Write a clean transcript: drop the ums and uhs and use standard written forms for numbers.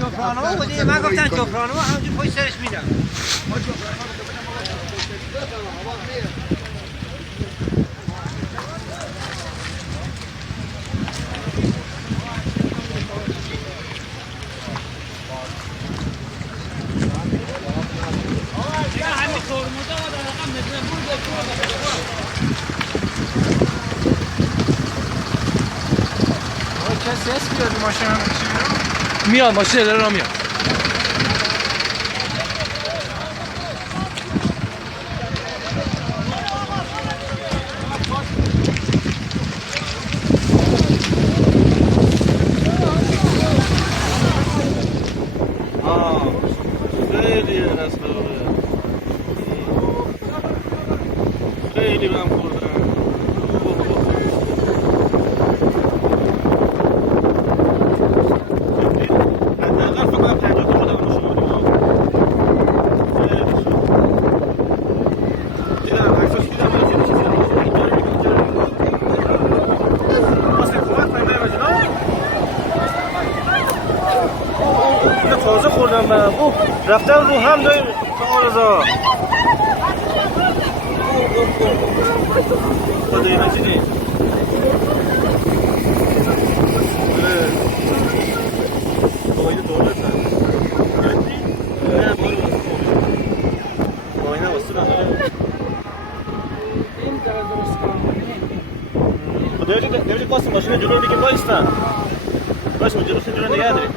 جفرانو بودی من گفتم جفرانو همونجور پشت سرش میدم. کسی هست بیاد ماشین هم میاد ماشین اداره را میاد. خیلی از خیلی بهم خوردن. حداقل فکر کنم 50 تا بودم شما دیدم عکساش دیدم واسه کمک کنیم به جناب اینا تازه خوردم من. اوه رفتم رو هم داریم آرزا خدای مجیدی باید دولت نه بارو باید واسه نداره خدای مجید نمیشه قاسم ماشین جلو دیگه وایستن باش جلوش جلو نگه داریم